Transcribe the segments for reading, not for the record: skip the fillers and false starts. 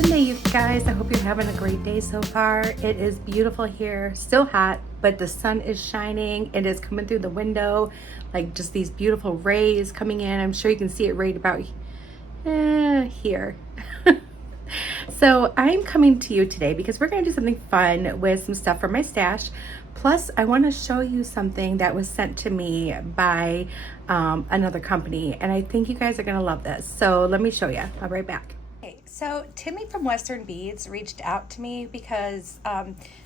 Sunday, you guys. I hope you're having a great day so far. It is beautiful here, still hot, but the sun is shining. It is coming through the window, like just these beautiful rays coming in. I'm sure you can see it right about here. So I'm coming to you today because we're going to do something fun with some stuff from my stash. Plus, I want to show you something that was sent to me by another company, and I think you guys are going to love this. So let me show you. I'll be right back. Okay, so Timmy from Western Beads reached out to me because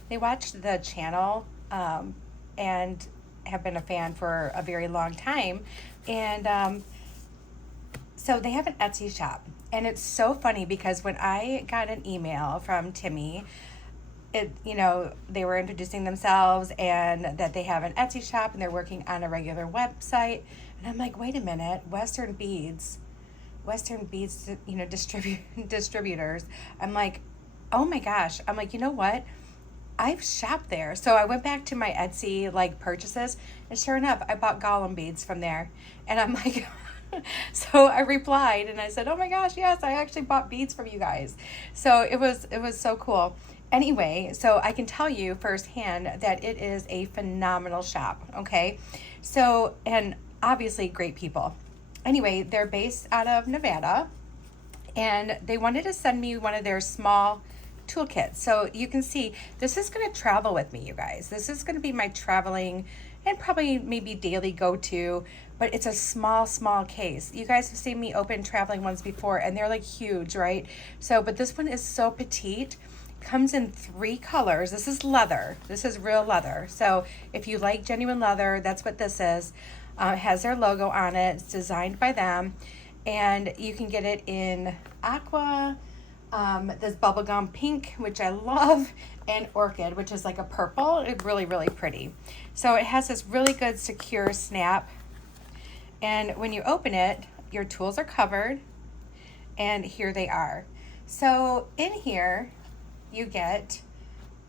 they watched the channel and have been a fan for a very long time. And so they have an Etsy shop. And it's so funny because when I got an email from Timmy, they were introducing themselves and that they have an Etsy shop and they're working on a regular website. And I'm like, wait a minute, Western Beads, distributors. I'm like, oh my gosh. I'm like, you know what? I've shopped there. So I went back to my Etsy purchases, and sure enough, I bought Gollum beads from there. And I'm like, so I replied and I said, oh my gosh, yes, I actually bought beads from you guys. So it was so cool. Anyway, so I can tell you firsthand that it is a phenomenal shop. Okay. So, and obviously great people. Anyway, they're based out of Nevada, and they wanted to send me one of their small toolkits. So you can see this is going to travel with me, you guys. This is going to be my traveling and probably maybe daily go-to, but it's a small case. You guys have seen me open traveling ones before, and they're like huge, right? So, but this one is so petite. Comes in 3 colors. This is leather. This is real leather. So if you like genuine leather, that's what this is. It has their logo on it. It's designed by them, and you can get it in aqua, this bubblegum pink, which I love, and orchid, which is like a purple. It's really pretty. So it has this really good secure snap, and when you open it, your tools are covered, and here they are. So in here you get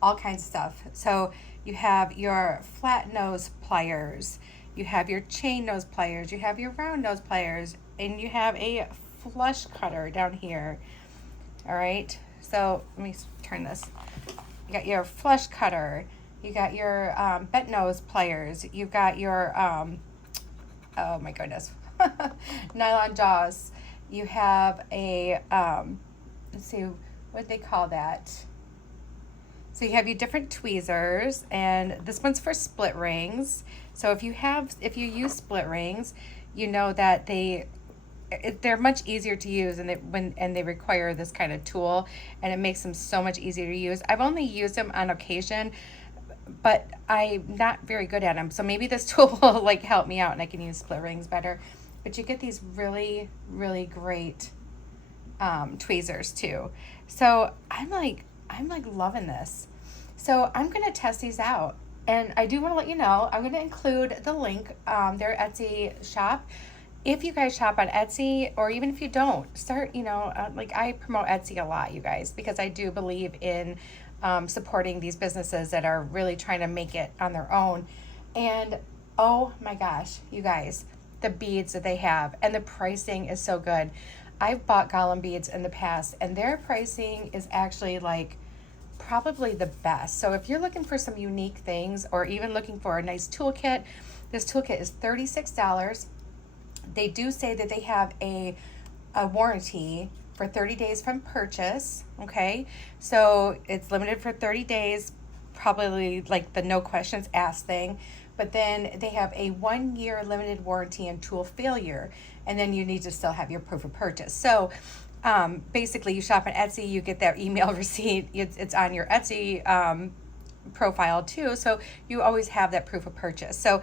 all kinds of stuff. So you have your flat nose pliers, you have your chain nose pliers, you have your round nose pliers, and you have a flush cutter down here. All right, so let me turn this. You got your flush cutter, you got your bent nose pliers, you've got your oh my goodness, nylon jaws. You have a let's see what they call that. So you have your different tweezers, and this one's for split rings. So if you use split rings, you know that they're much easier to use, and they require this kind of tool, and it makes them so much easier to use. I've only used them on occasion, but I'm not very good at them. So maybe this tool will help me out, and I can use split rings better. But you get these really great tweezers too. So I'm loving this. So I'm going to test these out. And I do want to let you know, I'm going to include the link, their Etsy shop. If you guys shop on Etsy, or even if you don't, start, I promote Etsy a lot, you guys, because I do believe in supporting these businesses that are really trying to make it on their own. And oh my gosh, you guys, the beads that they have, and the pricing is so good. I've bought Gollum beads in the past, and their pricing is actually probably the best. So if you're looking for some unique things, or even looking for a nice toolkit, this toolkit is $36. They do say that they have a warranty for 30 days from purchase. Okay, so it's limited for 30 days, probably the no questions asked thing. But then they have a 1-year limited warranty on tool failure, and then you need to still have your proof of purchase. So basically, you shop on Etsy, you get that email receipt. It's on your Etsy profile too, so you always have that proof of purchase. So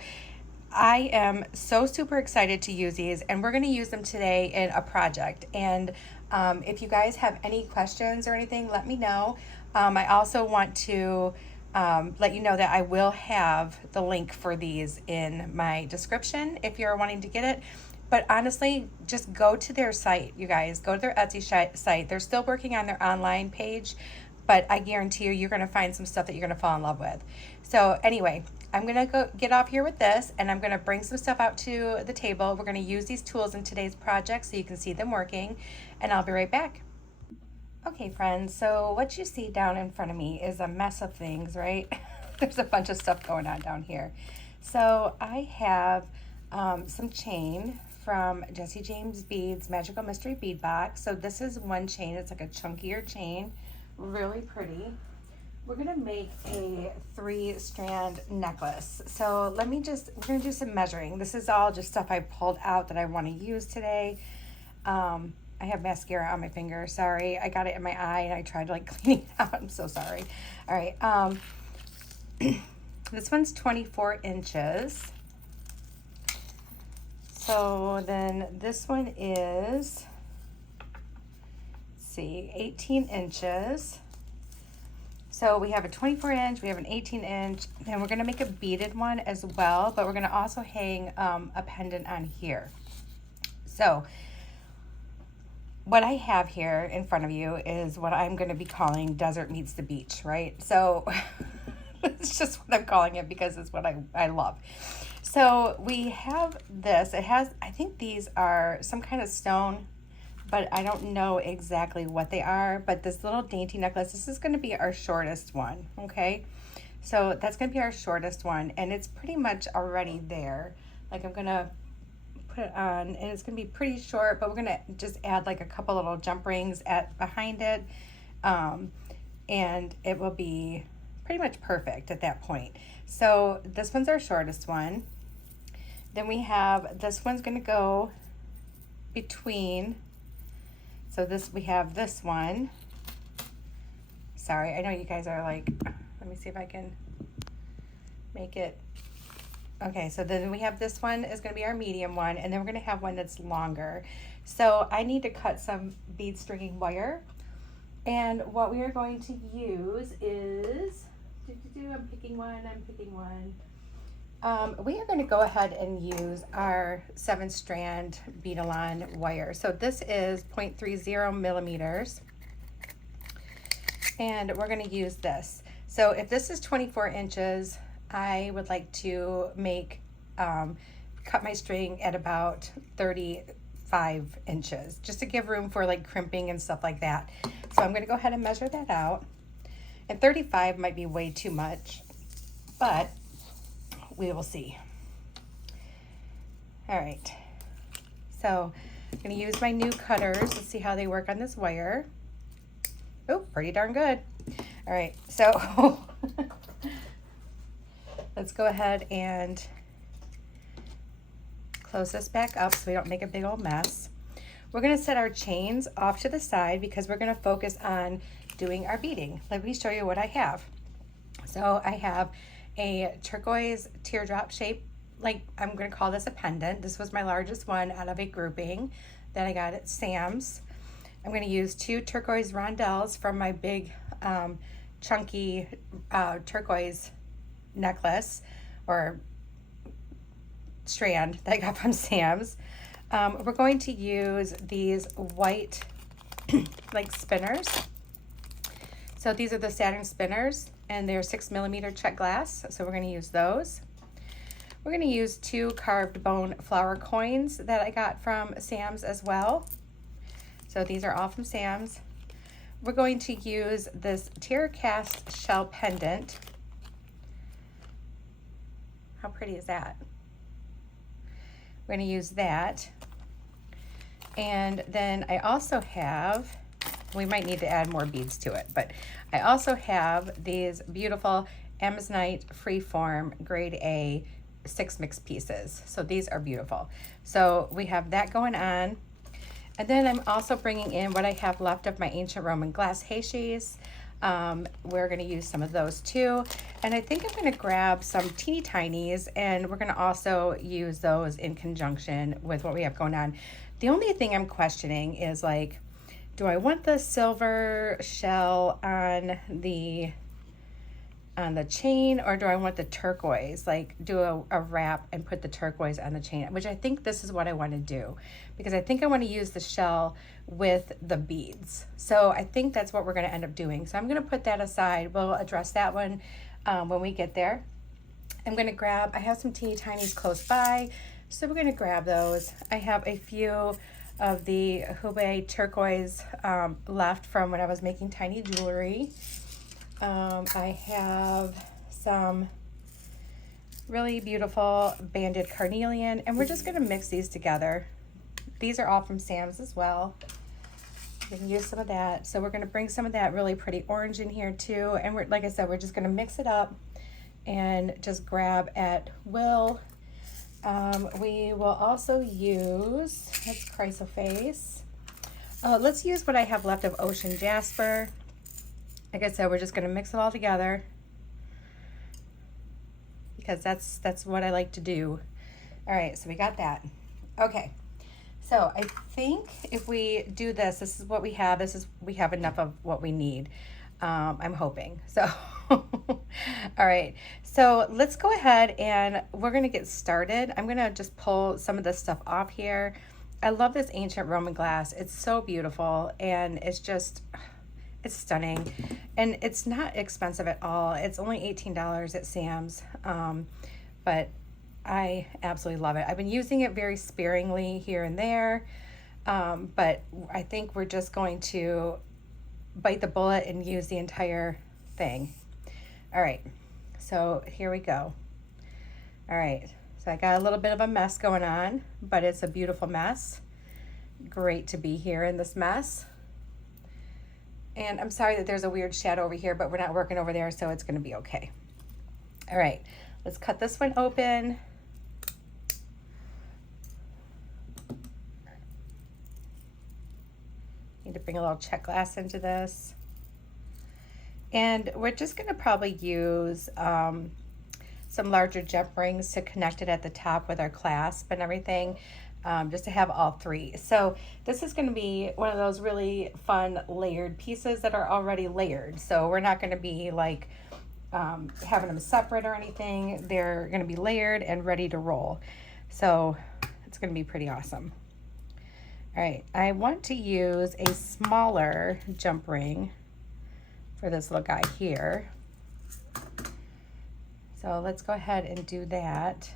I am so super excited to use these, and we're going to use them today in a project. And if you guys have any questions or anything, let me know. I also want to let you know that I will have the link for these in my description if you're wanting to get it. But honestly, just go to their site, you guys. Go to their Etsy site. They're still working on their online page, but I guarantee you're going to find some stuff that you're going to fall in love with. So anyway, I'm going to go get off here with this, and I'm going to bring some stuff out to the table. We're going to use these tools in today's project so you can see them working, and I'll be right back. Okay, friends, so what you see down in front of me is a mess of things, right? There's a bunch of stuff going on down here. So I have some chain from Jesse James Beads Magical Mystery Bead Box. So this is one chain. It's like a chunkier chain, really pretty. We're gonna make a 3-strand necklace. So we're gonna do some measuring. This is all just stuff I pulled out that I wanna use today. I have mascara on my finger. Sorry, I got it in my eye and I tried to like clean it out. I'm so sorry. All right, this one's 24 inches. So then this one is, let's see, 18 inches. So we have a 24 inch, we have an 18 inch, and we're gonna make a beaded one as well, but we're gonna also hang a pendant on here. So what I have here in front of you is what I'm going to be calling Desert Meets the Beach, right? So it's just what I'm calling it because it's what I love. So we have this. It has, I think these are some kind of stone, but I don't know exactly what they are. But this little dainty necklace, this is going to be our shortest one, okay? So that's going to be our shortest one, and it's pretty much already there. Like I'm going to put it on, and it's gonna be pretty short, but we're gonna just add like a couple little jump rings behind it, and it will be pretty much perfect at that point. So this one's our shortest one. Then we have, this one's gonna go between, so we have this one. Sorry, I know you guys are like, let me see if I can make it. Okay, so then we have this one is going to be our medium one, and then we're going to have one that's longer. So I need to cut some bead stringing wire, and what we are going to use is, I'm picking one. We are going to go ahead and use our 7-strand bead-along wire. So this is 0.30 millimeters, and we're going to use this. So if this is 24 inches, I would like to cut my string at about 35 inches, just to give room for like crimping and stuff like that. So I'm gonna go ahead and measure that out. And 35 might be way too much, but we will see. All right, so I'm gonna use my new cutters to see how they work on this wire. Oh, pretty darn good. All right, so let's go ahead and close this back up so we don't make a big old mess. We're going to set our chains off to the side because we're going to focus on doing our beading. Let me show you what I have. So I have a turquoise teardrop shape, like I'm going to call this a pendant. This was my largest one out of a grouping that I got at Sam's. I'm going to use 2 turquoise rondelles from my big chunky turquoise necklace or strand that I got from Sam's. We're going to use these white like spinners. So these are the Saturn spinners, and they're 6 millimeter check glass. So we're going to use those. We're going to use 2 carved bone flower coins that I got from Sam's as well. So these are all from Sam's. We're going to use this tear cast shell pendant. How pretty is that? We're going to use that. And then I also have, we might need to add more beads to it, but I also have these beautiful Amazonite Freeform grade A 6 mixed pieces. So these are beautiful. So we have that going on. And then I'm also bringing in what I have left of my ancient Roman glass Heishis. We're going to use some of those too. And I think I'm going to grab some teeny tinies, and we're going to also use those in conjunction with what we have going on. The only thing I'm questioning is like, do I want the silver shell on the chain, or do I want the turquoise, like do a wrap and put the turquoise on the chain, which I think this is what I want to do, because I think I want to use the shell with the beads. So I think that's what we're going to end up doing. So I'm going to put that aside. We'll address that one when we get there. I'm going to grab, I have some teeny tinies close by, so we're going to grab those. I have a few of the Hubei turquoise left from when I was making tiny jewelry. I have some really beautiful banded carnelian, and we're just going to mix these together. These are all from Sam's as well. We can use some of that. So we're going to bring some of that really pretty orange in here too. And we're, like I said, we're just going to mix it up and just grab at will. We will also use, that's chrysoprase. Let's use what I have left of ocean jasper. Like I said, we're just going to mix it all together because that's what I like to do. All right, so we got that. Okay. So I think if we do this, this is what we have. We have enough of what we need. I'm hoping. So, all right. So let's go ahead and we're going to get started. I'm going to just pull some of this stuff off here. I love this ancient Roman glass. It's so beautiful and it's stunning. And it's not expensive at all. It's only $18 at Sam's. But I absolutely love it. I've been using it very sparingly here and there, but I think we're just going to bite the bullet and use the entire thing. All right, so here we go. All right, so I got a little bit of a mess going on, but it's a beautiful mess. Great to be here in this mess. And I'm sorry that there's a weird shadow over here, but we're not working over there, so it's gonna be okay. All right, let's cut this one open. Need to bring a little check glass into this. And we're just gonna probably use some larger jump rings to connect it at the top with our clasp and everything, just to have all three. So this is gonna be one of those really fun layered pieces that are already layered. So we're not gonna be like having them separate or anything. They're gonna be layered and ready to roll. So it's gonna be pretty awesome. All right, I want to use a smaller jump ring for this little guy here. So let's go ahead and do that.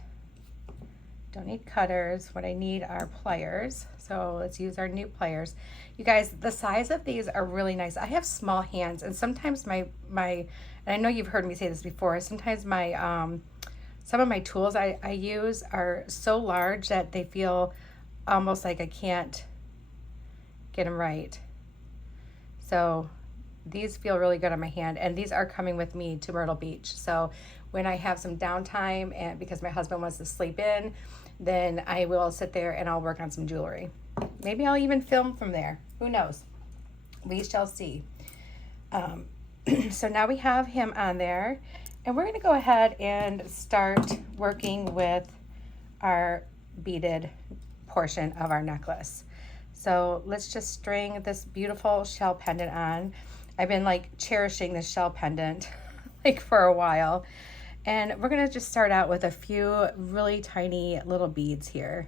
Don't need cutters. What I need are pliers. So let's use our new pliers. You guys, the size of these are really nice. I have small hands, and sometimes and I know you've heard me say this before, sometimes some of my tools I use are so large that they feel almost like I can't get them right. So these feel really good on my hand, and these are coming with me to Myrtle Beach. So when I have some downtime and because my husband wants to sleep in, then I will sit there and I'll work on some jewelry. Maybe I'll even film from there. Who knows? We shall see. So now we have him on there, and we're going to go ahead and start working with our beaded portion of our necklace. So let's just string this beautiful shell pendant on. I've been like cherishing this shell pendant like for a while, and we're gonna just start out with a few really tiny little beads here.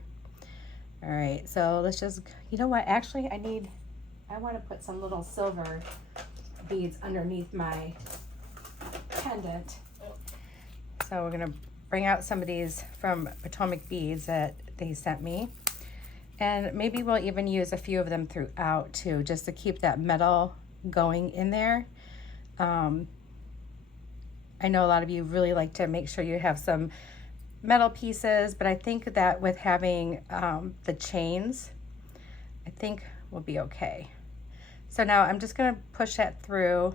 All right, so let's just, you know what, actually I want to put some little silver beads underneath my pendant. So we're gonna bring out some of these from Potomac Beads that they sent me. And maybe we'll even use a few of them throughout too, just to keep that metal going in there. I know a lot of you really like to make sure you have some metal pieces, but I think that with having the chains, I think we'll be okay. So now I'm just gonna push that through,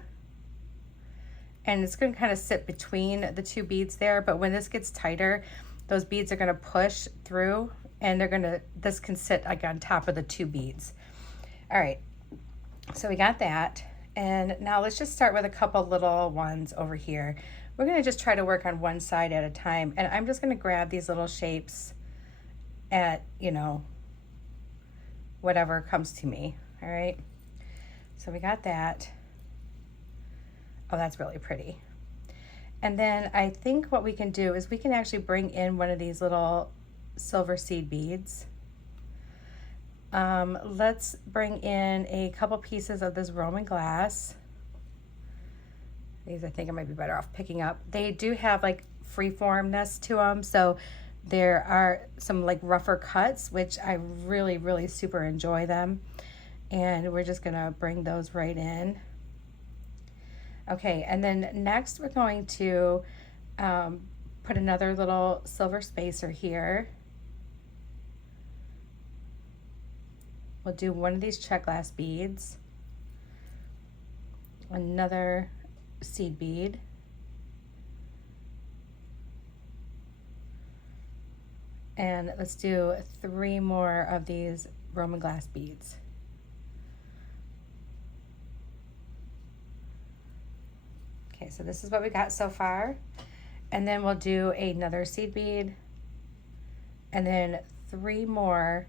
and it's gonna kind of sit between the two beads there, but when this gets tighter, those beads are gonna push through, and this can sit like on top of the two beads. All right, so we got that. And now let's just start with a couple little ones over here. We're gonna just try to work on one side at a time. And I'm just gonna grab these little shapes at, whatever comes to me, all right? So we got that. Oh, that's really pretty. And then I think what we can do is we can actually bring in one of these little silver seed beads. Let's bring in a couple pieces of this Roman glass. These I think I might be better off picking up. They do have like freeformness to them, so There are some like rougher cuts, which I really, really super enjoy them. And we're just gonna bring those right in. Okay, and then next we're going to put another little silver spacer here. We'll do one of these check glass beads, another seed bead, and let's do 3 more of these Roman glass beads. Okay, so this is what we got so far. And then we'll do another seed bead, and then 3 more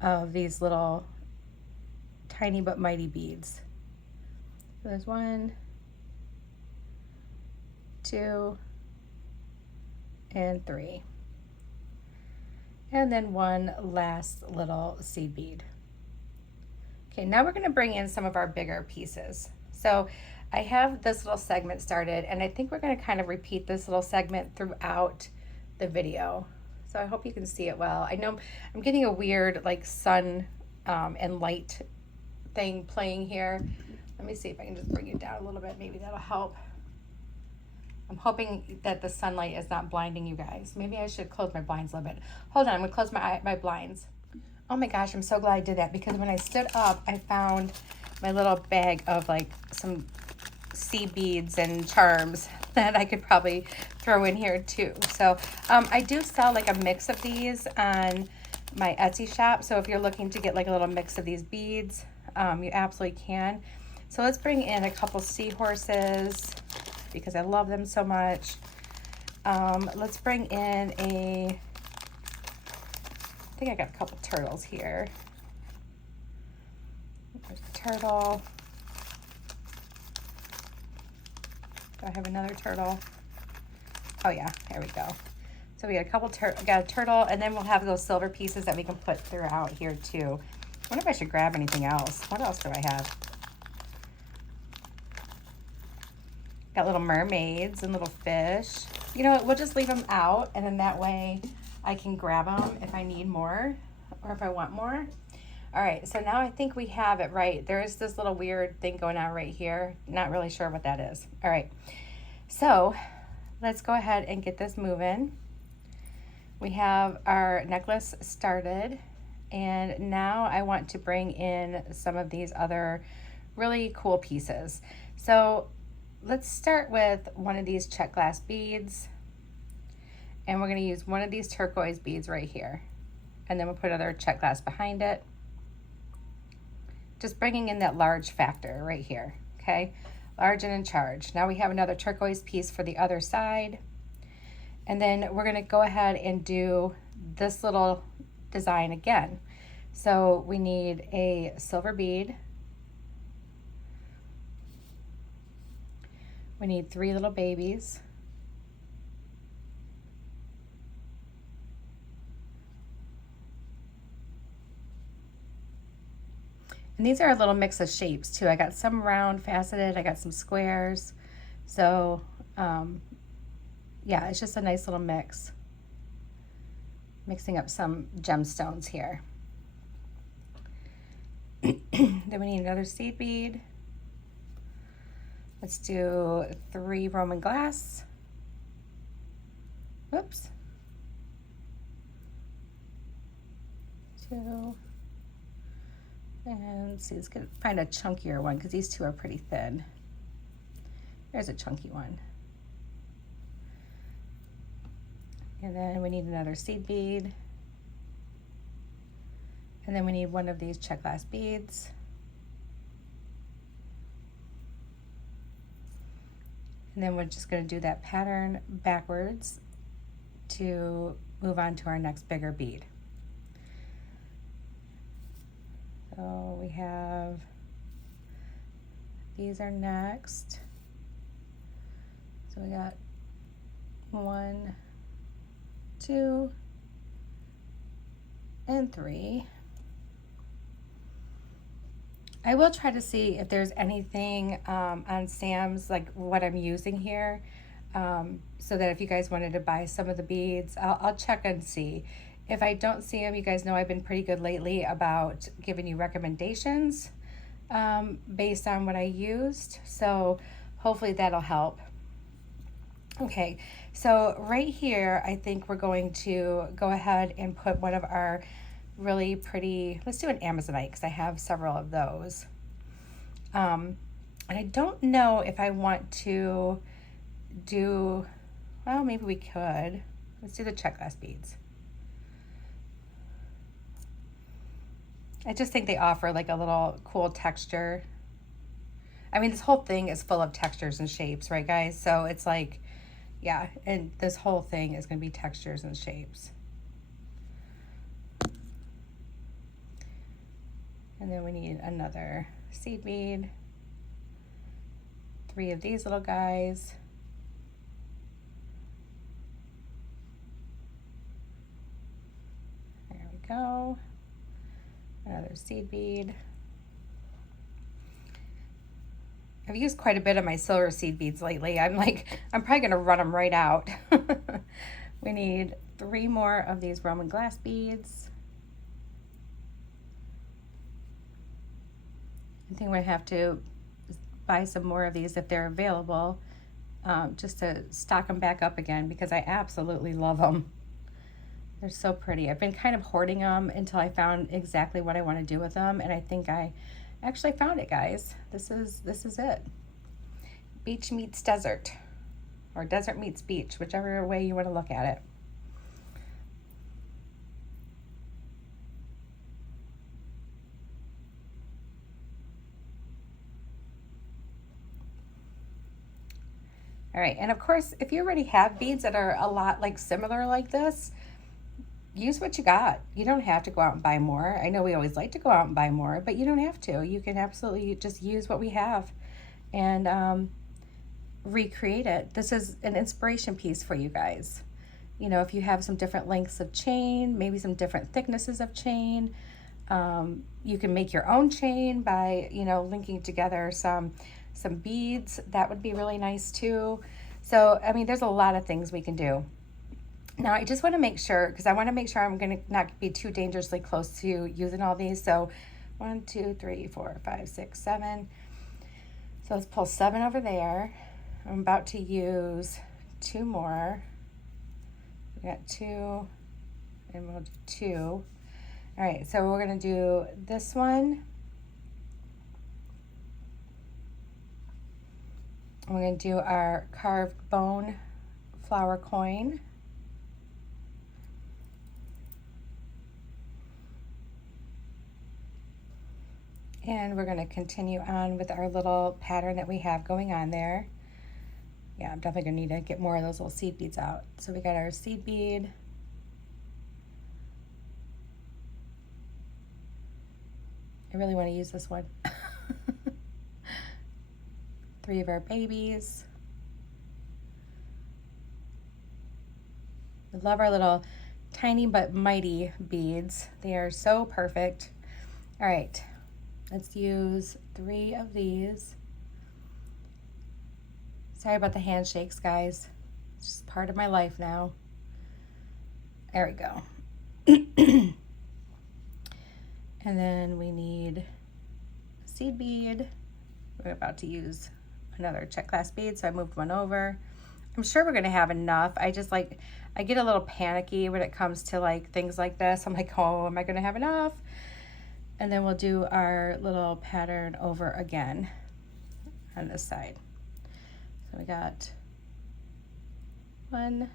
of these little tiny but mighty beads. So there's 1, 2, and 3. And then 1 last little seed bead. Okay, now we're gonna bring in some of our bigger pieces. So I have this little segment started, and I think we're gonna kind of repeat this little segment throughout the video. So I hope you can see it well. I know I'm getting a weird like sun and light thing playing here. Let me see if I can just bring it down a little bit. Maybe that'll help. I'm hoping that the sunlight is not blinding you guys. Maybe I should close my blinds a little bit. Hold on, I'm gonna close my blinds. Oh my gosh, I'm so glad I did that, because when I stood up, I found my little bag of like some seed beads and charms that I could probably throw in here too. So I do sell like a mix of these on my Etsy shop. So if you're looking to get like a little mix of these beads, you absolutely can. So let's bring in a couple seahorses because I love them so much. Let's bring in I think I got a couple turtles here. There's the turtle. Do I have another turtle? Oh yeah, there we go. So we got a couple got a turtle, and then we'll have those silver pieces that we can put throughout here too. I wonder if I should grab anything else. What else do I have? Got little mermaids and little fish. You know what, we'll just leave them out, and then that way I can grab them if I need more or if I want more. All right, so now I think we have it right. There is this little weird thing going on right here. Not really sure what that is. All right, so let's go ahead and get this moving. We have our necklace started, and now I want to bring in some of these other really cool pieces. So let's start with one of these check glass beads, and we're going to use one of these turquoise beads right here, and then we'll put another check glass behind it, just bringing in that large factor right here. Okay, large and in charge. Now we have another turquoise piece for the other side, and then we're going to go ahead and do this little design again. So we need a silver bead. We need 3 little babies. And these are a little mix of shapes too. I got some round faceted, I got some squares. So yeah, it's just a nice little mix. Mixing up some gemstones here. Then we need another seed bead. Let's do 3 Roman glass. Whoops. 2. And let's see, let's find a chunkier one because these 2 are pretty thin. There's a chunky one. And then we need another seed bead. And then we need one of these check glass beads. And then we're just going to do that pattern backwards to move on to our next bigger bead. So we have, these are next. So we got 1, 2, and 3. I will try to see if there's anything on Sam's, like what I'm using here. so that if you guys wanted to buy some of the beads, I'll check and see. If I don't see them, you guys know I've been pretty good lately about giving you recommendations based on what I used. So hopefully that'll help. Okay, so right here, I think we're going to go ahead and put one of our really pretty, let's do an Amazonite because I have several of those. And I don't know if I want to do, well, maybe we could. Let's do the check glass beads. I just think they offer like a little cool texture. I mean, this whole thing is full of textures and shapes, right, guys? So it's like, yeah, and this whole thing is going to be textures and shapes. And then we need another seed bead. 3 of these little guys. There we go. Another seed bead. I've used quite a bit of my silver seed beads lately. I'm probably going to run them right out. We need 3 more of these Roman glass beads. I think we have to buy some more of these if they're available, just to stock them back up again because I absolutely love them. They're so pretty. I've been kind of hoarding them until I found exactly what I want to do with them, and I think I actually found it, guys. This is it. Beach meets desert, or desert meets beach, whichever way you want to look at it. All right, and of course, if you already have beads that are a lot like similar like this, use what you got. You don't have to go out and buy more. I know we always like to go out and buy more, but you don't have to. You can absolutely just use what we have and recreate it. This is an inspiration piece for you guys. You know, if you have some different lengths of chain, maybe some different thicknesses of chain, you can make your own chain by, you know, linking together some beads. That would be really nice too. So, I mean, there's a lot of things we can do. Now, I just want to make sure, because I want to make sure I'm going to not be too dangerously close to using all these. So 1, 2, 3, 4, 5, 6, 7. So let's pull 7 over there. I'm about to use 2 more. We got 2, and we'll do 2. All right, so we're going to do this one. We're going to do our carved bone flower coin. And we're going to continue on with our little pattern that we have going on there. Yeah, I'm definitely going to need to get more of those little seed beads out. So we got our seed bead. I really want to use this one. 3 of our babies. I love our little tiny but mighty beads. They are so perfect. All right, let's use 3 of these. Sorry about the handshakes, guys. It's just part of my life now. There we go. And then we need a seed bead. We're about to use another check glass bead, so I moved one over. I'm sure we're gonna have enough. I get a little panicky when it comes to like things like this. I'm like, oh, am I gonna have enough? And then we'll do our little pattern over again on this side. So we got 1,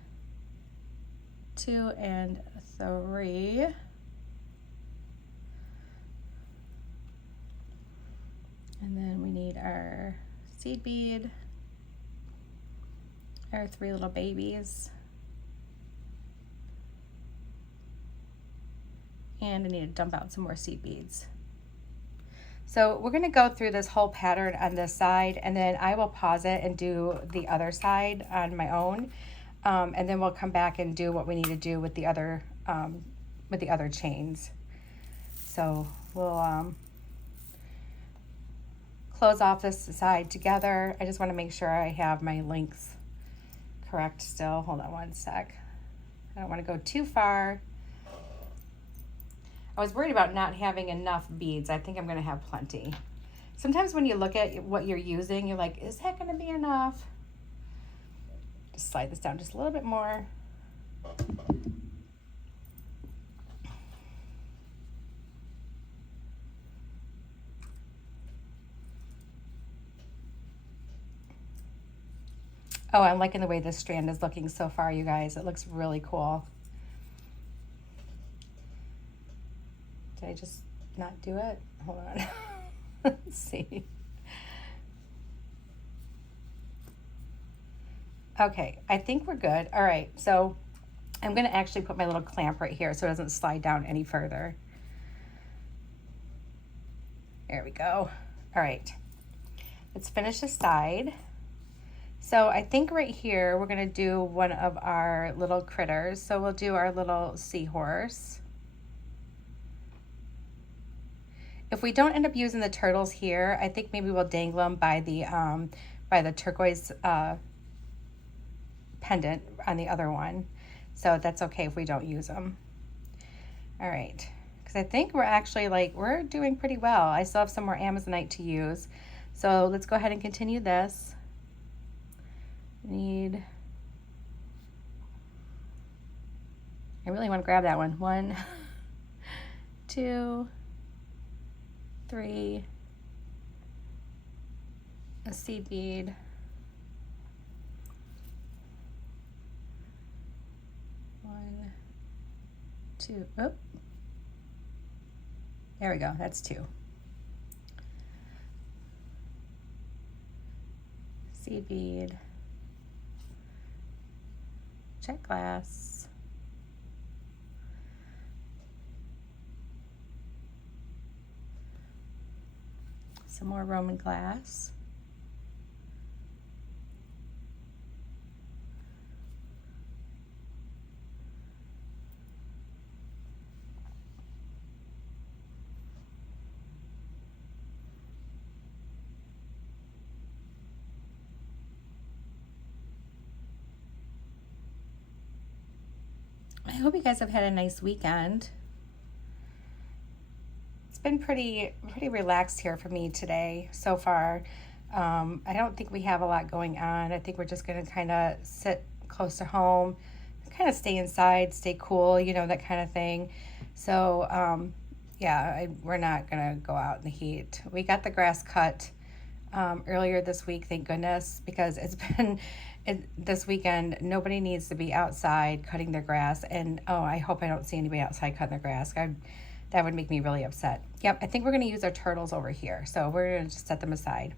2, and 3. And then we need our seed bead, our 3 little babies, and I need to dump out some more seed beads. So we're going to go through this whole pattern on this side, and then I will pause it and do the other side on my own, and then we'll come back and do what we need to do with the other chains. So we'll close off this side together. I just want to make sure I have my lengths correct still. Hold on one sec. I don't want to go too far. I was worried about not having enough beads. I think I'm going to have plenty. Sometimes when you look at what you're using, you're like, is that going to be enough? Just slide this down just a little bit more. Oh, I'm liking the way this strand is looking so far, you guys. It looks really cool. Did I just not do it? Hold on. Let's see. Okay, I think we're good. All right, so I'm going to actually put my little clamp right here so it doesn't slide down any further. There we go. All right, let's finish this side. So I think right here we're going to do one of our little critters. So we'll do our little seahorse. If we don't end up using the turtles here, I think maybe we'll dangle them by the turquoise pendant on the other one. So that's okay if we don't use them. All right, because I think we're actually we're doing pretty well. I still have some more Amazonite to use. So let's go ahead and continue this. I really want to grab that one. 1, 2, 3, a seed bead, 1, 2, oh, there we go, that's 2. Seed bead, check glass, some more Roman glass, I hope you guys have had a nice weekend. It's been pretty relaxed here for me today so far. I don't think we have a lot going on. I think we're just going to kind of sit close to home, kind of stay inside, stay cool, you know, that kind of thing. So yeah, we're not going to go out in the heat. We got the grass cut earlier this week, thank goodness, because it's been this weekend. Nobody needs to be outside cutting their grass, and oh, I hope I don't see anybody outside cutting their grass. That would make me really upset. Yep, I think we're going to use our turtles over here, so we're going to just set them aside.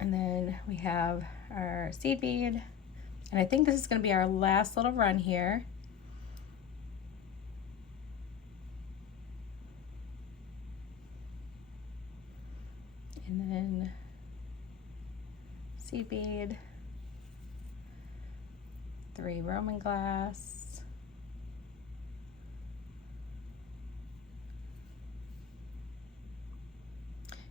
And then we have our seed bead, and I think this is going to be our last little run here. And then seed bead, 3 Roman glass,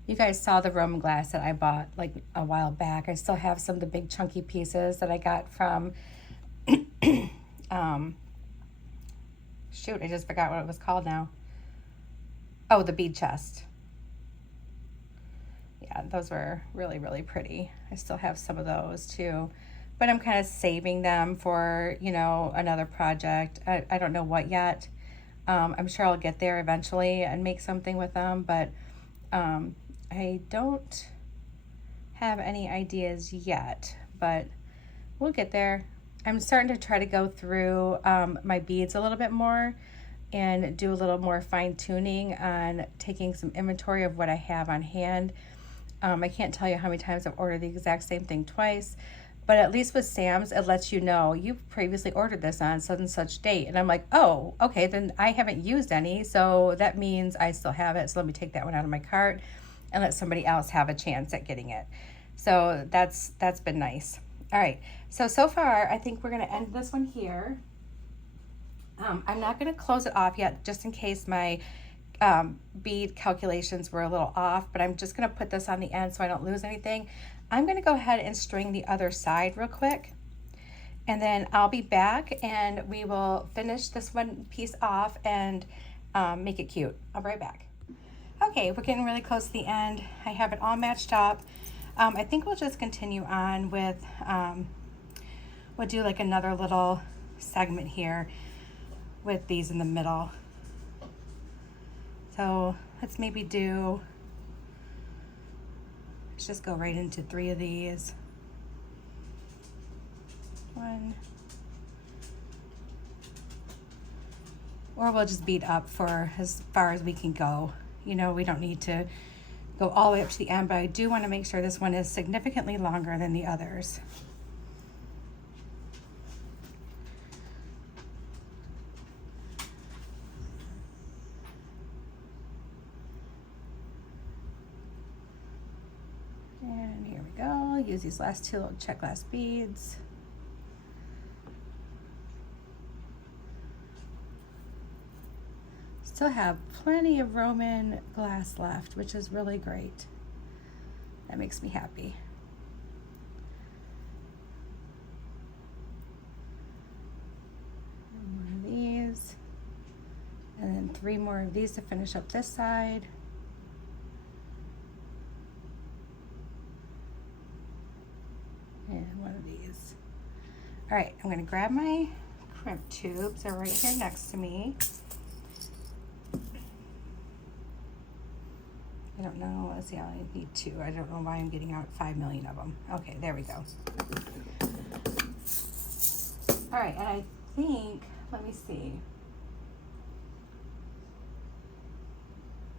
you guys saw the Roman glass that I bought like a while back. I still have some of the big chunky pieces that I got from shoot, I just forgot what it was called now. Oh, the bead chest. Yeah, those were really pretty. I still have some of those too, but I'm kind of saving them for, you know, another project. I don't know what yet. I'm sure I'll get there eventually and make something with them, but I don't have any ideas yet, but we'll get there. I'm starting to try to go through my beads a little bit more and do a little more fine tuning on taking some inventory of what I have on hand. I can't tell you how many times I've ordered the exact same thing twice, but at least with Sam's, it lets you know you've previously ordered this on such and such date. And I'm like, oh, okay, then I haven't used any, so that means I still have it. So let me take that one out of my cart and let somebody else have a chance at getting it. So that's been nice. All right, so far, I think we're gonna end this one here. I'm not gonna close it off yet, just in case my bead calculations were a little off, but I'm just gonna put this on the end so I don't lose anything. I'm gonna go ahead and string the other side real quick, and then I'll be back and we will finish this one piece off and make it cute. I'll be right back. Okay, we're getting really close to the end. I have it all matched up. I think we'll just continue on with, we'll do like another little segment here with these in the middle. So let's maybe do, let's just go right into 3 of these. 1. Or we'll just bead up for as far as we can go. You know, we don't need to go all the way up to the end, but I do want to make sure this one is significantly longer than the others. And here we go. Use these last 2 little check glass beads. Still have plenty of Roman glass left, which is really great. That makes me happy. One of these, and then 3 more of these to finish up this side. And one of these. All right, I'm gonna grab my crimp tubes. They're right here next to me. I don't know, let's see, I only need 2. I don't know why I'm getting out 5 million of them. Okay, there we go. All right, and I think, let me see.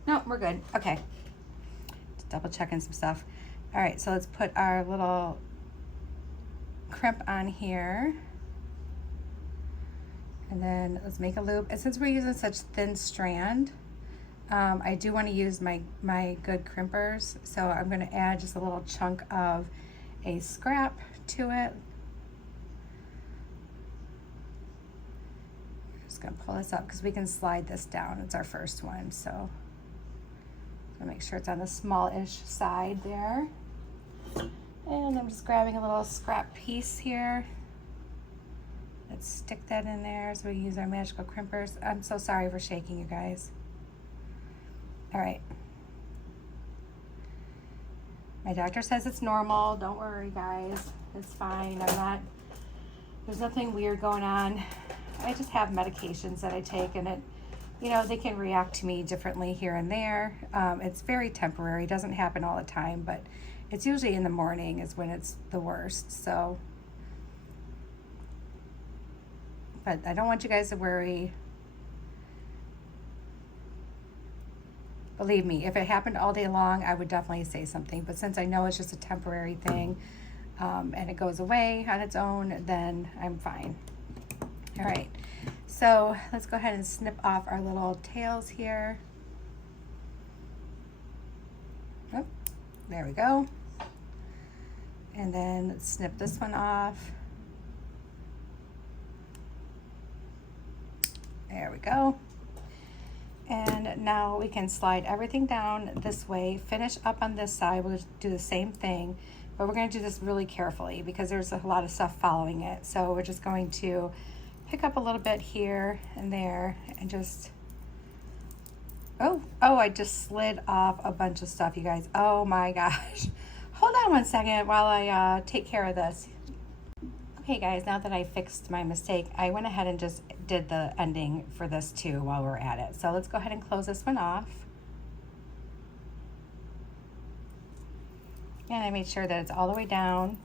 No, we're good, okay. Just double checking some stuff. All right, so let's put our little crimp on here. And then let's make a loop. And since we're using such thin strand, I do want to use my good crimpers, so I'm going to add just a little chunk of a scrap to it. I'm just going to pull this up because we can slide this down. It's our first one, so I'm going to make sure it's on the small-ish side there. And I'm just grabbing a little scrap piece here. Let's stick that in there so we use our magical crimpers. I'm so sorry for shaking, you guys. All right. My doctor says it's normal. Don't worry, guys. It's fine. There's nothing weird going on. I just have medications that I take, and they can react to me differently here and there. It's very temporary. It doesn't happen all the time, but it's usually in the morning is when it's the worst. So, but I don't want you guys to worry. Believe me, if it happened all day long, I would definitely say something. But since I know it's just a temporary thing, and it goes away on its own, then I'm fine. All right, so let's go ahead and snip off our little tails here. Oh, there we go. And then let's snip this one off. There we go. And now we can slide everything down this way, finish up on this side. We'll do the same thing, but we're going to do this really carefully because there's a lot of stuff following it. So we're just going to pick up a little bit here and there and just, oh, I just slid off a bunch of stuff, you guys. Oh my gosh. Hold on one second while I take care of this. Okay guys, now that I fixed my mistake, I went ahead and just did the ending for this too while we're at it. So let's go ahead and close this one off. And I made sure that it's all the way down.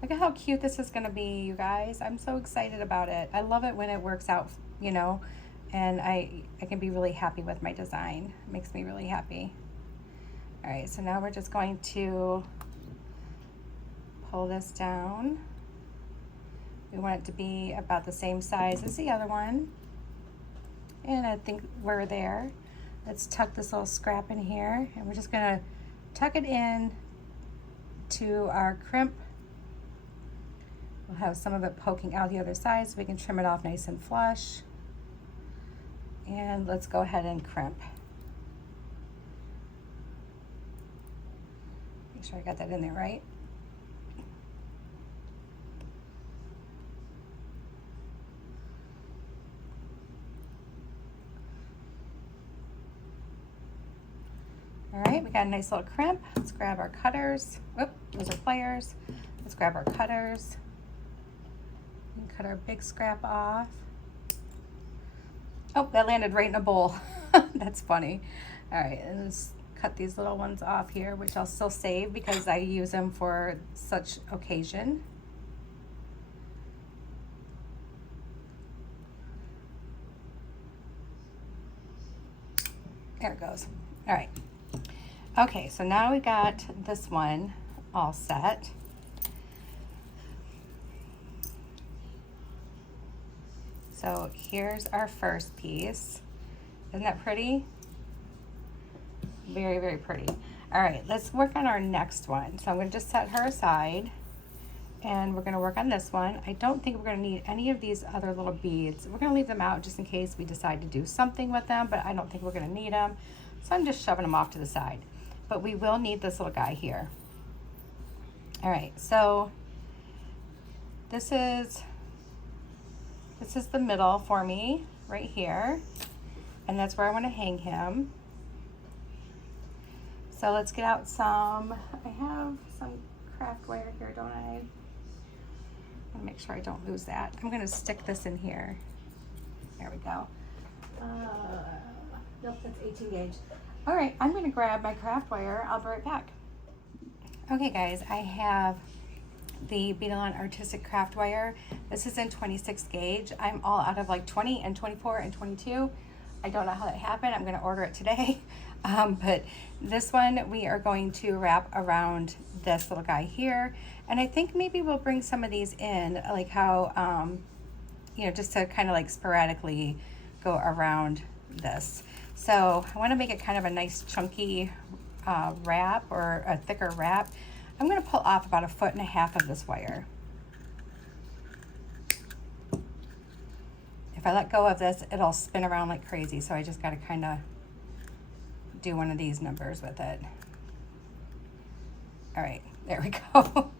Look at how cute this is gonna be, you guys. I'm so excited about it. I love it when it works out, and I can be really happy with my design. It makes me really happy. All right, so now we're just going to pull this down. We want it to be about the same size as the other one. And I think we're there. Let's tuck this little scrap in here, and we're just gonna tuck it in to our crimp. We'll have some of it poking out the other side so we can trim it off nice and flush. And let's go ahead and crimp. Make sure I got that in there right. All right, we got a nice little crimp. Let's grab our cutters. Oop, those are pliers. Let's grab our cutters and cut our big scrap off. Oh, that landed right in a bowl. That's funny. All right, and let's cut these little ones off here, which I'll still save because I use them for such occasion. There it goes. All right. Okay, so now we got this one all set. So here's our first piece. Isn't that pretty? Very, very pretty. All right, let's work on our next one. So I'm gonna just set her aside and we're gonna work on this one. I don't think we're gonna need any of these other little beads. We're gonna leave them out just in case we decide to do something with them, but I don't think we're gonna need them. So I'm just shoving them off to the side. But we will need this little guy here. All right, so this is the middle for me right here, and that's where I want to hang him. So let's get out some, I have some craft wire here, don't I? I'm gonna make sure I don't lose that. I'm gonna stick this in here. There we go. Nope, that's 18 gauge. All right, I'm gonna grab my craft wire. I'll be right back. Okay guys, I have the Beadalon Artistic Craft Wire. This is in 26 gauge. I'm all out of like 20 and 24 and 22. I don't know how that happened. I'm gonna order it today. But this one we are going to wrap around this little guy here. And I think maybe we'll bring some of these in, like how, you know, just to kind of like sporadically go around this. So I want to make it kind of a nice chunky wrap, or a thicker wrap. I'm going to pull off about 1.5 feet of this wire. If I let go of this, it'll spin around like crazy. So I just got to kind of do one of these numbers with it. All right, there we go.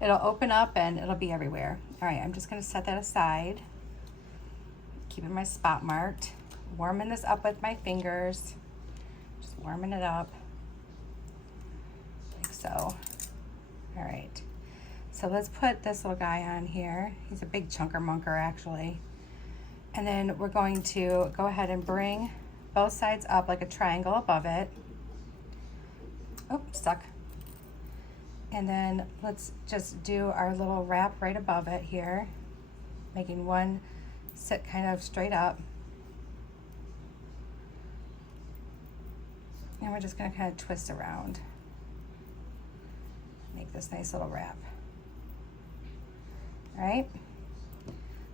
It'll open up and it'll be everywhere. All right, I'm just going to set that aside. Keeping my spot marked. Warming this up with my fingers. Just warming it up. Like so. All right. So let's put this little guy on here. He's a big chunker munker actually. And then we're going to go ahead and bring both sides up like a triangle above it. Oh, stuck. And then let's just do our little wrap right above it here, making one sit kind of straight up. And we're just gonna kind of twist around. Make this nice little wrap. All right,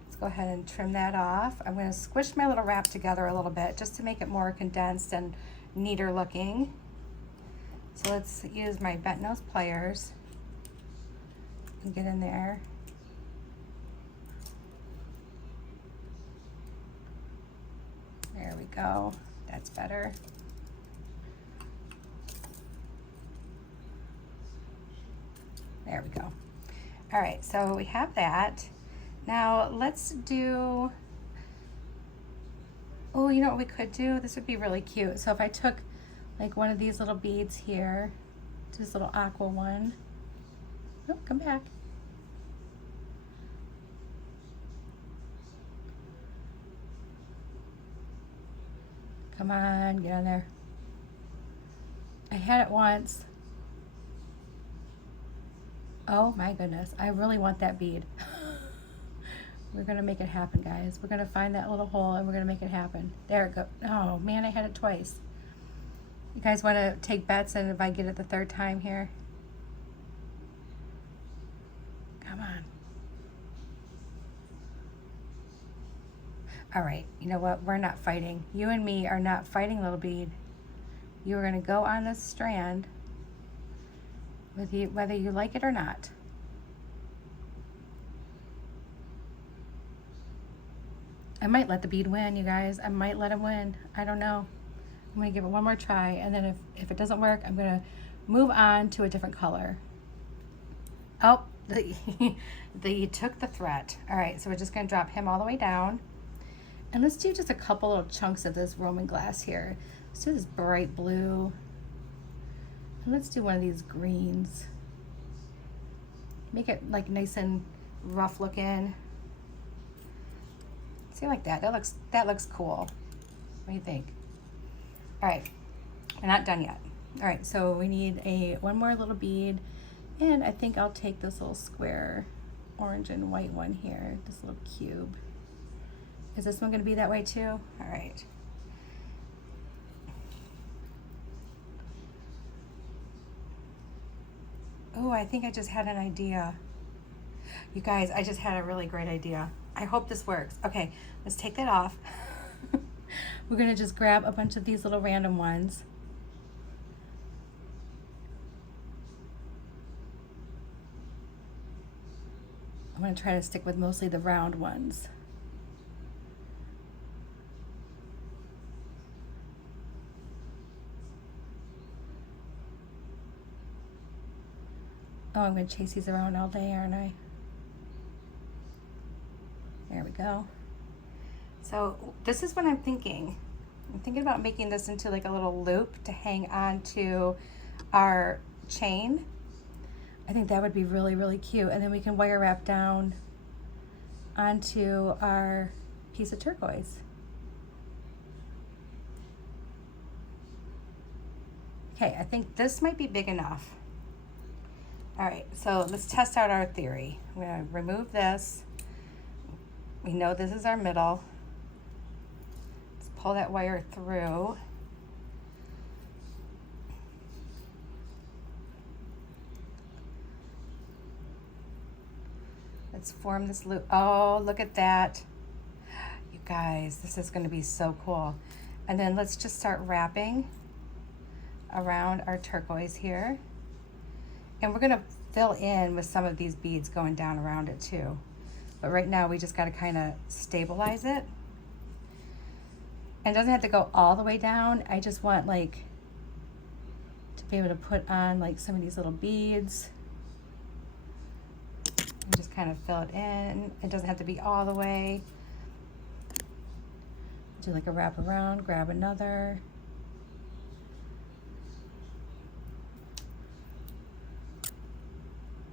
let's go ahead and trim that off. I'm gonna squish my little wrap together a little bit just to make it more condensed and neater looking. So let's use my bent nose pliers and get in there. There we go, that's better. There we go. All right, so we have that. Now let's do, oh, you know what we could do? This would be really cute. So if I took like one of these little beads here, this little aqua one. Oh, come back. Come on, get on there. I had it once. Oh my goodness, I really want that bead. We're gonna make it happen, guys. We're gonna find that little hole and we're gonna make it happen. There it goes. Oh man, I had it twice. You guys wanna take bets and if I get it the third time here? Come on. All right, you know what? We're not fighting. You and me are not fighting, little bead. You are gonna go on this strand with you, whether you like it or not. I might let the bead win, you guys. I might let him win. I don't know. I'm gonna give it one more try, and then if it doesn't work, I'm gonna move on to a different color. Oh, they took the thread. All right, so we're just gonna drop him all the way down. And let's do just a couple little chunks of this Roman glass here. Let's do this bright blue. And let's do one of these greens. Make it like nice and rough looking. See, like that. That looks cool. What do you think? All right, we're not done yet. All right, so we need one more little bead, and I think I'll take this little square orange and white one here, this little cube. Is this one gonna be that way too? All right. Oh, I think I just had an idea. You guys, I just had a really great idea. I hope this works. Okay, let's take that off. We're gonna just grab a bunch of these little random ones. I'm gonna try to stick with mostly the round ones. Oh, I'm gonna chase these around all day, aren't I? There we go. So this is what I'm thinking. I'm thinking about making this into like a little loop to hang on to our chain. I think that would be really, really cute. And then we can wire wrap down onto our piece of turquoise. Okay, I think this might be big enough. All right, so let's test out our theory. I'm gonna remove this. We know this is our middle. Let's pull that wire through. Let's form this loop. Oh, look at that. You guys, this is gonna be so cool. And then let's just start wrapping around our turquoise here. And we're gonna fill in with some of these beads going down around it too. But right now we just gotta kind of stabilize it. And it doesn't have to go all the way down. I just want like to be able to put on like some of these little beads. And just kind of fill it in. It doesn't have to be all the way. Do like a wrap around, grab another.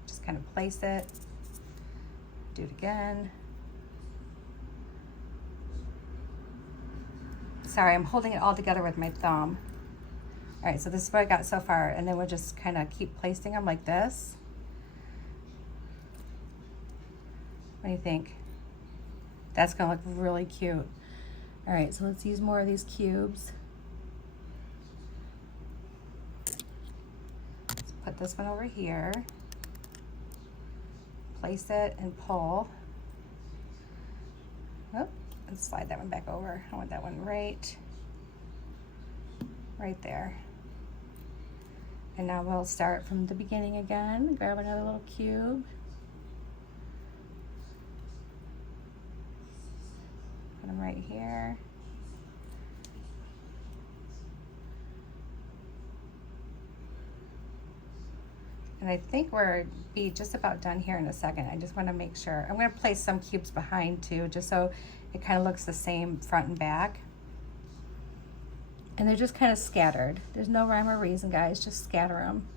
Just kind of place it. Do it again. Sorry, I'm holding it all together with my thumb. All right, so this is what I got so far, and then we'll just kind of keep placing them like this. What do you think? That's gonna look really cute. All right, so let's use more of these cubes. Let's put this one over here. Place it and pull. Oh, and slide that one back over. I want that one right there. And now we'll start from the beginning again. Grab another little cube. Put them right here. And I think we're be just about done here in a second. I just want to make sure. I'm going to place some cubes behind too, just so it kind of looks the same front and back. And they're just kind of scattered. There's no rhyme or reason, guys. Just scatter them.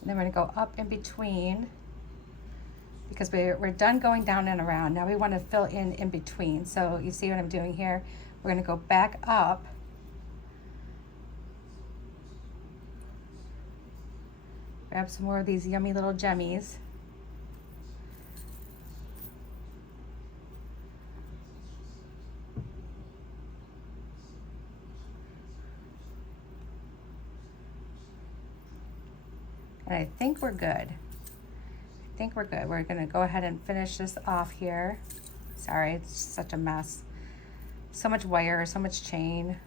And then we're gonna go up in between because we're done going down and around. Now we want to fill in between. So you see what I'm doing here? We're gonna go back up. Grab some more of these yummy little gemmies. And I think we're good. I think we're good. We're gonna go ahead and finish this off here. Sorry, it's such a mess. So much wire, so much chain.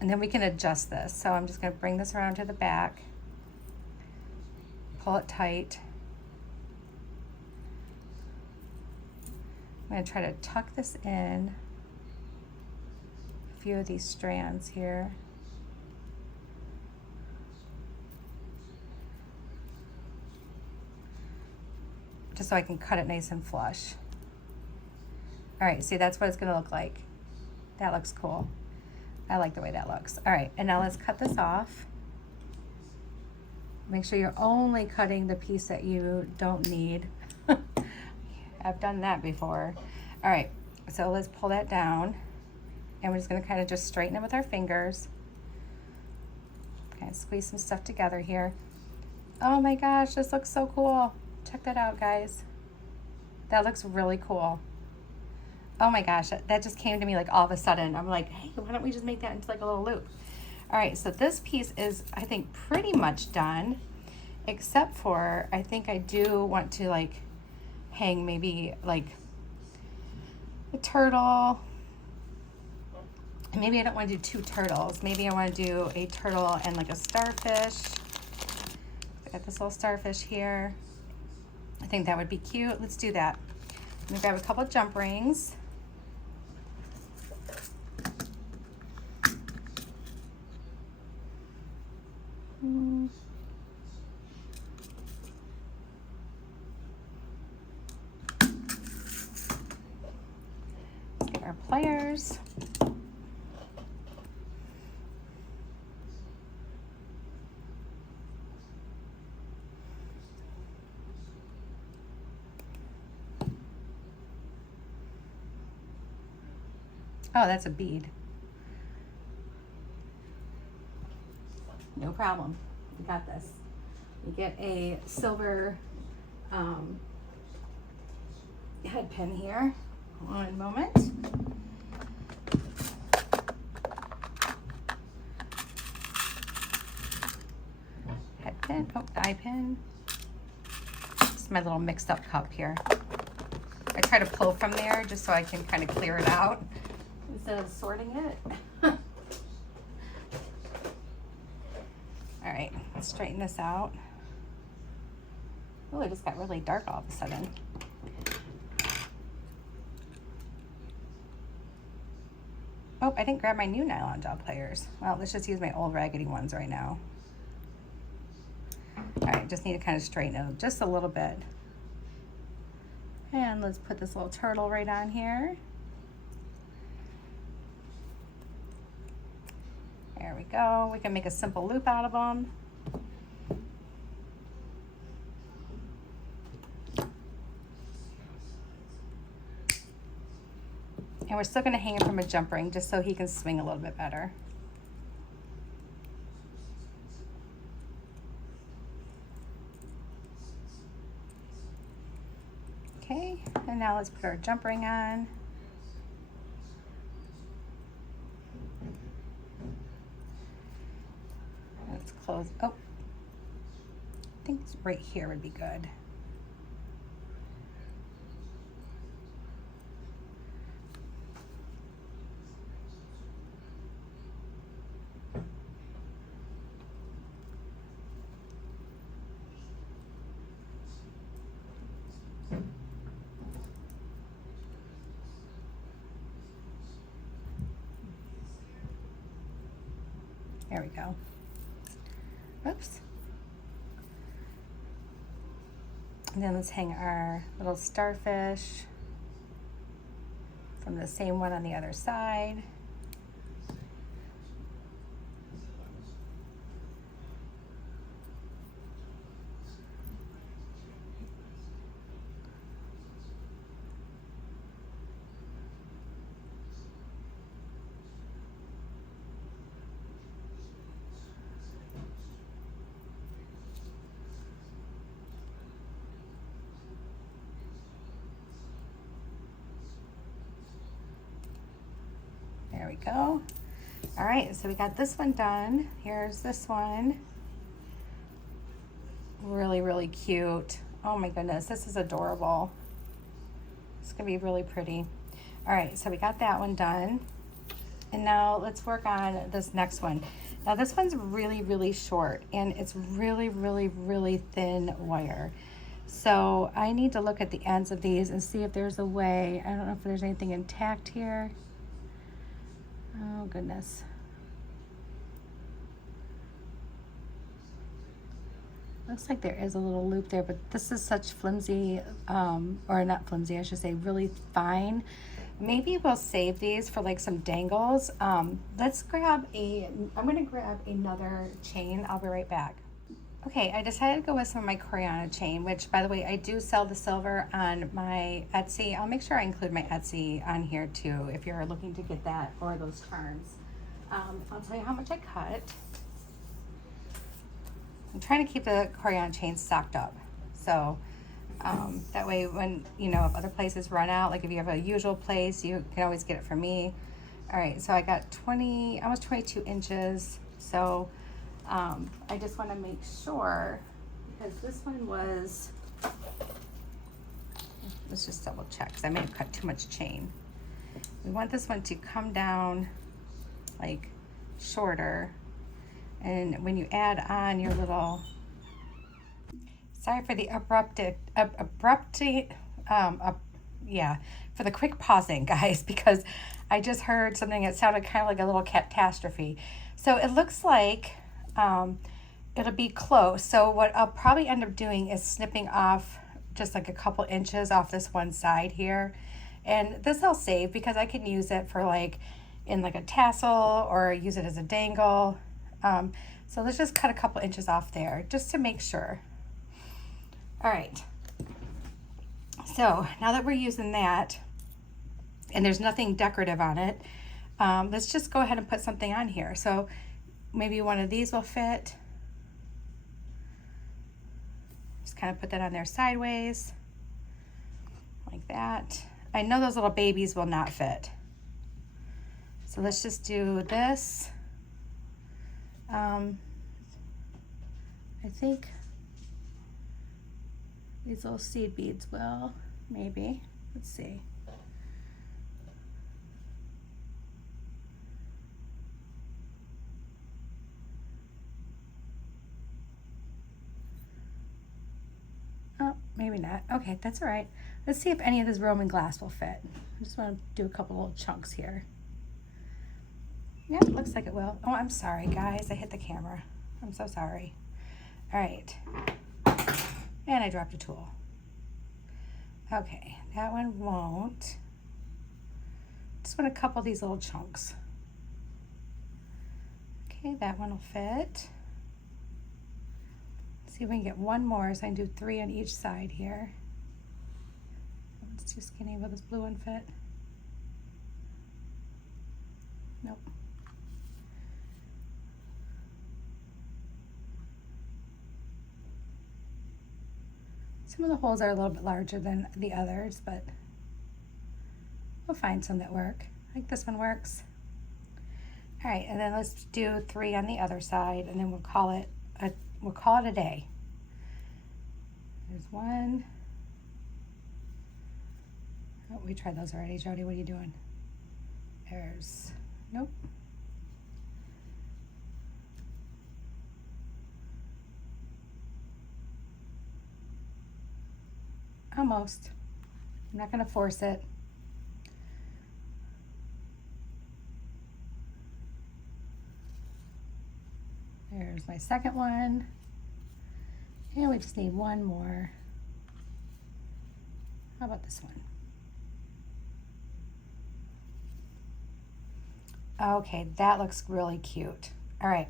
And then we can adjust this. So I'm just gonna bring this around to the back, pull it tight. I'm gonna try to tuck this in a few of these strands here. Just so I can cut it nice and flush. All right, see, that's what it's gonna look like. That looks cool. I like the way that looks. All right, and now let's cut this off. Make sure you're only cutting the piece that you don't need. I've done that before. All right, so let's pull that down, and we're just gonna kind of just straighten it with our fingers. Kind of squeeze some stuff together here. Oh my gosh, this looks so cool. Check that out, guys. That looks really cool. Oh my gosh, that just came to me like all of a sudden. I'm like, hey, why don't we just make that into like a little loop? All right, so this piece is, I think, pretty much done, except for I think I do want to like hang maybe like a turtle. And maybe I don't want to do two turtles. Maybe I want to do a turtle and like a starfish. I got this little starfish here. I think that would be cute. Let's do that. I'm gonna grab a couple jump rings. Let's get our pliers. Oh, that's a bead. No problem. We got this. We get a silver head pin here. One moment. Head pin. Oh, eye pin. This is my little mixed up cup here. I try to pull from there just so I can kind of clear it out instead of sorting it. All right, let's straighten this out. Oh, it just got really dark all of a sudden. Oh, I didn't grab my new nylon jaw pliers. Well, let's just use my old raggedy ones right now. All right, just need to kind of straighten it just a little bit. And let's put this little turtle right on here. There we go. We can make a simple loop out of them. And we're still going to hang it from a jump ring just so he can swing a little bit better. Okay, and now let's put our jump ring on. Let's close. Oh, I think right here would be good. There we go. Oops. And then let's hang our little starfish from the same one on the other side. There we go. All right, so we got this one done. Here's this one. Really, really cute. Oh my goodness, this is adorable. It's gonna be really pretty. All right, so we got that one done. And now let's work on this next one. Now this one's really, really short, and it's really, really, really thin wire. So I need to look at the ends of these and see if there's a way. I don't know if there's anything intact here. Oh goodness. Looks like there is a little loop there, but this is such flimsy, or not flimsy, I should say, really fine. Maybe we'll save these for like some dangles. I'm gonna grab another chain. I'll be right back. Okay, I decided to go with some of my Coriana chain, which by the way, I do sell the silver on my Etsy. I'll make sure I include my Etsy on here too, if you're looking to get that or those charms. I'll tell you how much I cut. I'm trying to keep the Coriana chain stocked up. So that way when, you know, if other places run out, like if you have a usual place, you can always get it from me. All right, so I got almost 22 inches. So I just want to make sure, because this one was, let's just double check, because I may have cut too much chain. We want this one to come down like shorter. And when you add on your little, sorry for the for the quick pausing, guys, because I just heard something that sounded kind of like a little catastrophe. So it looks like it'll be close. So what I'll probably end up doing is snipping off just like a couple inches off this one side here. And this I'll save because I can use it for like in like a tassel or use it as a dangle. So let's just cut a couple inches off there just to make sure. All right. So now that we're using that and there's nothing decorative on it, let's just go ahead and put something on here. So maybe one of these will fit. Just kind of put that on there sideways like that. I know those little babies will not fit. So let's just do this. I think these little seed beads will, maybe. Let's see. Oh, maybe not. Okay, that's all right. Let's see if any of this Roman glass will fit. I just want to do a couple little chunks here. Yeah, it looks like it will. Oh, I'm sorry, guys. I hit the camera. I'm so sorry. All right. And I dropped a tool. Okay, that one won't. Just want to couple these little chunks. Okay, that one will fit. Let's see if we can get one more, so I can do 3 on each side here. It's too skinny. Will this blue one fit? Nope. Some of the holes are a little bit larger than the others, but we'll find some that work. I think this one works. All right, and then let's do 3 on the other side, and then we'll call it a day. There's one. Oh, we tried those already. Jody, what are you doing? There's, nope. Almost. I'm not going to force it. There's my second one. And we just need one more. How about this one? Okay, that looks really cute. All right.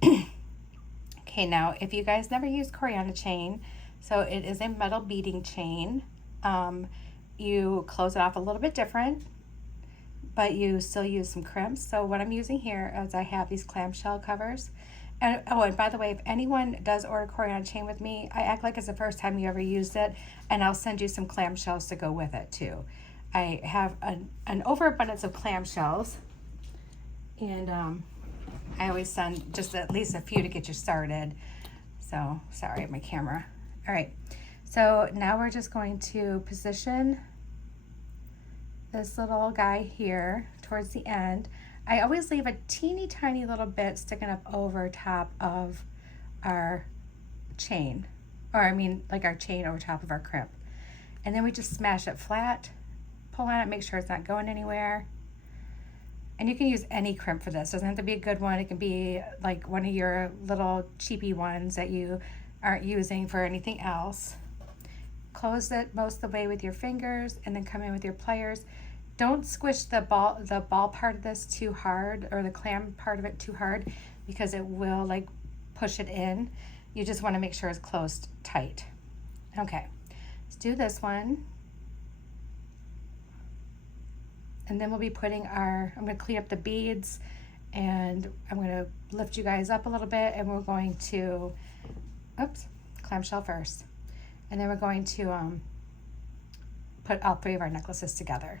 Okay, now if you guys never used Coriana chain, so it is a metal beading chain. You close it off a little bit different, but you still use some crimps. So what I'm using here is I have these clamshell covers. And oh, and by the way, if anyone does order Coriana chain with me, I act like it's the first time you ever used it, and I'll send you some clamshells to go with it too. I have an overabundance of clamshells, and I always send just at least a few to get you started. So sorry, my camera. All right, so now we're just going to position this little guy here towards the end. I always leave a teeny tiny little bit sticking up over top of our chain, or I mean like our chain over top of our crimp. And then we just smash it flat, pull on it, make sure it's not going anywhere. And you can use any crimp for this. It doesn't have to be a good one. It can be like one of your little cheapy ones that you aren't using for anything else. Close it most of the way with your fingers and then come in with your pliers. Don't squish the ball part of this too hard, or the clam part of it too hard, because it will like push it in. You just want to make sure it's closed tight. Okay, let's do this one. And then we'll be putting I'm going to clean up the beads, and I'm going to lift you guys up a little bit, and we're going to, clamshell first. And then we're going to put all three of our necklaces together.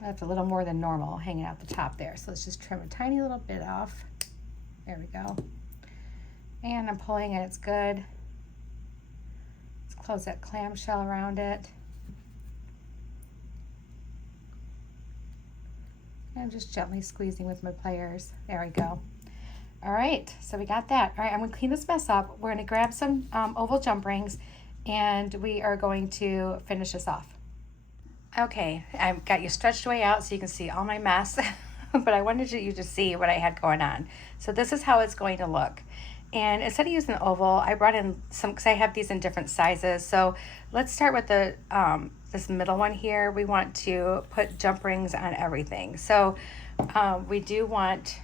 That's a little more than normal hanging out the top there. So let's just trim a tiny little bit off. There we go. And I'm pulling it, it's good. Let's close that clamshell around it. And just gently squeezing with my pliers. There we go. All right, so we got that. All right, I'm gonna clean this mess up. We're gonna grab some oval jump rings, and we are going to finish this off. Okay, I've got you stretched way out so you can see all my mess, but I wanted you to see what I had going on. So this is how it's going to look. And instead of using the oval, I brought in some, because I have these in different sizes. So let's start with the this middle one here. We want to put jump rings on everything. So we do want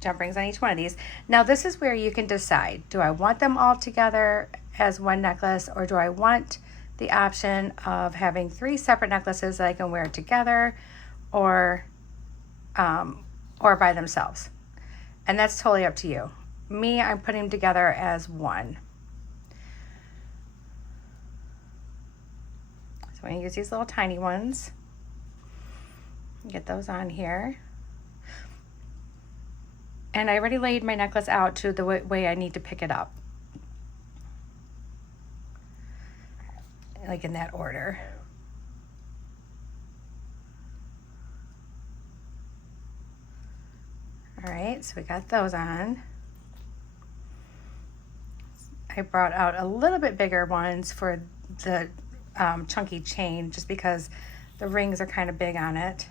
jump rings on each one of these. Now this is where you can decide, do I want them all together as one necklace, or do I want the option of having 3 separate necklaces that I can wear together, or by themselves. And that's totally up to you. Me, I'm putting them together as one. So I'm going to use these little tiny ones. Get those on here. And I already laid my necklace out to the way I need to pick it up. Like in that order. All right, so we got those on. I brought out a little bit bigger ones for the chunky chain, just because the rings are kind of big on it.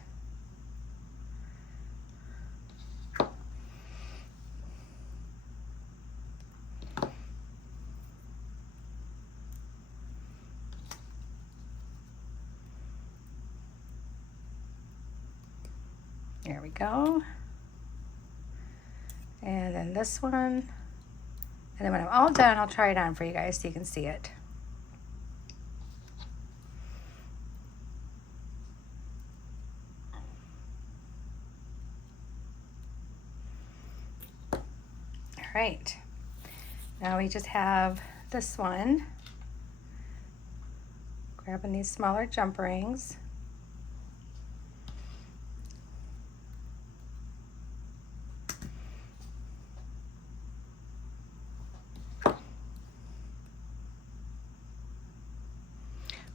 There we go. And then this one. And then when I'm all done, I'll try it on for you guys so you can see it. All right. Now we just have this one. Grabbing these smaller jump rings.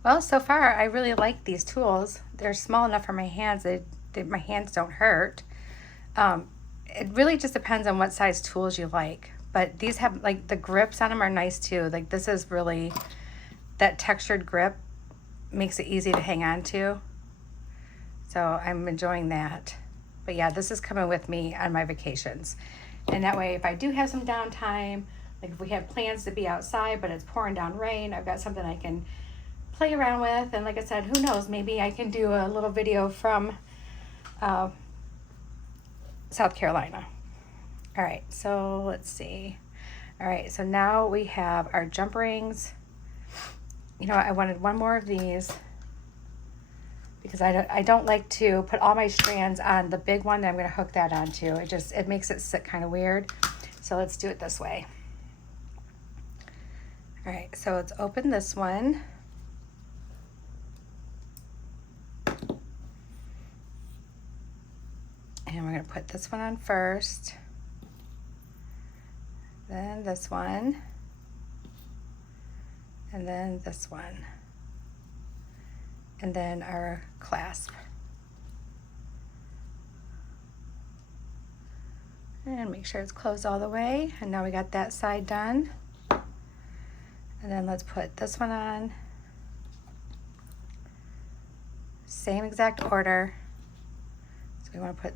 Well, so far I really like these tools. They're small enough for my hands. My hands don't hurt. It really just depends on what size tools you like. But these have, like, the grips on them are nice too. Like, this is really, that textured grip makes it easy to hang on to. So I'm enjoying that. But yeah, this is coming with me on my vacations. And that way, if I do have some downtime, like if we have plans to be outside but it's pouring down rain, I've got something I can play around with. And like I said, who knows, maybe I can do a little video from South Carolina. All right, so let's see. All right, so now we have our jump rings. You know, I wanted one more of these because I don't like to put all my strands on the big one that I'm going to hook that onto. It makes it sit kind of weird. So let's do it this way. All right, so let's open this one. And we're going to put this one on first, then this one, and then this one, and then our clasp. And make sure it's closed all the way. And now we got that side done. And then let's put this one on. Same exact order. So we want to put,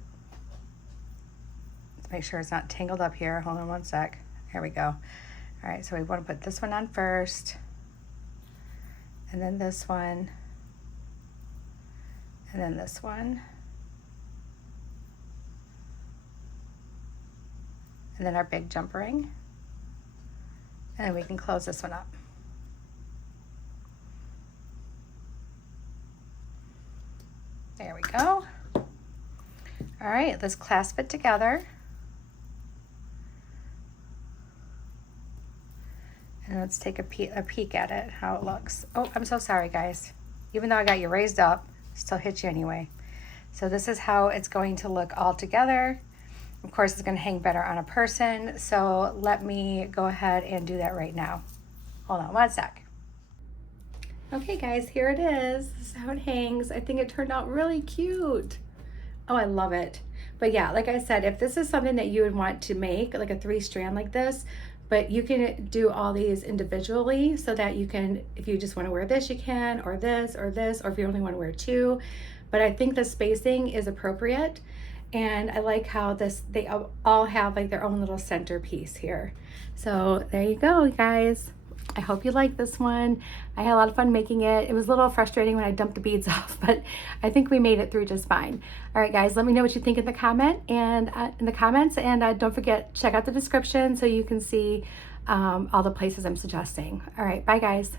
let's make sure it's not tangled up here. Hold on one sec. There we go. All right, so we want to put this one on first, and then this one, and then this one, and then our big jump ring, and then we can close this one up. There we go. All right, let's clasp it together. And let's take a peek at it, how it looks. Oh, I'm so sorry, guys. Even though I got you raised up, still hit you anyway. So this is how it's going to look all together. Of course, it's going to hang better on a person. So let me go ahead and do that right now. Hold on one sec. Okay, guys, here it is. This is how it hangs. I think it turned out really cute. Oh, I love it. But yeah, like I said, if this is something that you would want to make, like a 3-strand like this, but you can do all these individually so that you can, if you just want to wear this, you can, or this, or this, or if you only want to wear 2. But I think the spacing is appropriate. And I like how they all have like their own little centerpiece here. So there you go, guys. I hope you like this one. I had a lot of fun making it. It was a little frustrating when I dumped the beads off, but I think we made it through just fine. All right, guys, let me know what you think in the comments, and don't forget, check out the description so you can see all the places I'm suggesting. All right, bye, guys.